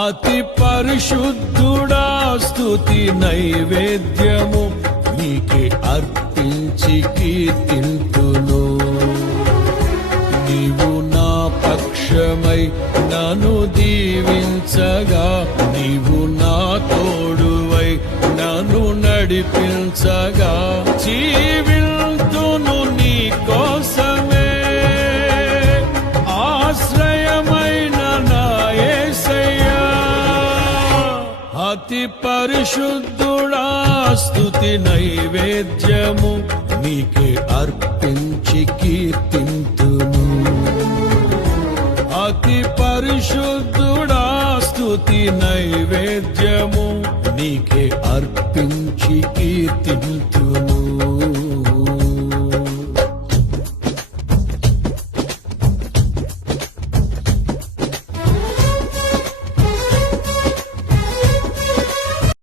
అతి పరిశుద్ధుడా స్తుతి నైవేద్యము నీకే అర్పించి కీర్తింతును. నీవు నా పక్షమై నన్ను దీవించగా, నీవు నా తోడువై నన్ను నడిపించగా, జీవింతును నీ కోసమే ఆశ్రయమైన నా యేసయ్యా. అతి పరిశుద్ధుడా స్తుతి నైవేద్యము నీకే అర్పించి కీర్తింతును. అతి పరిశుద్ధుడా స్తుతి నైవేద్యము నీకే అర్పించి కీర్తింతును.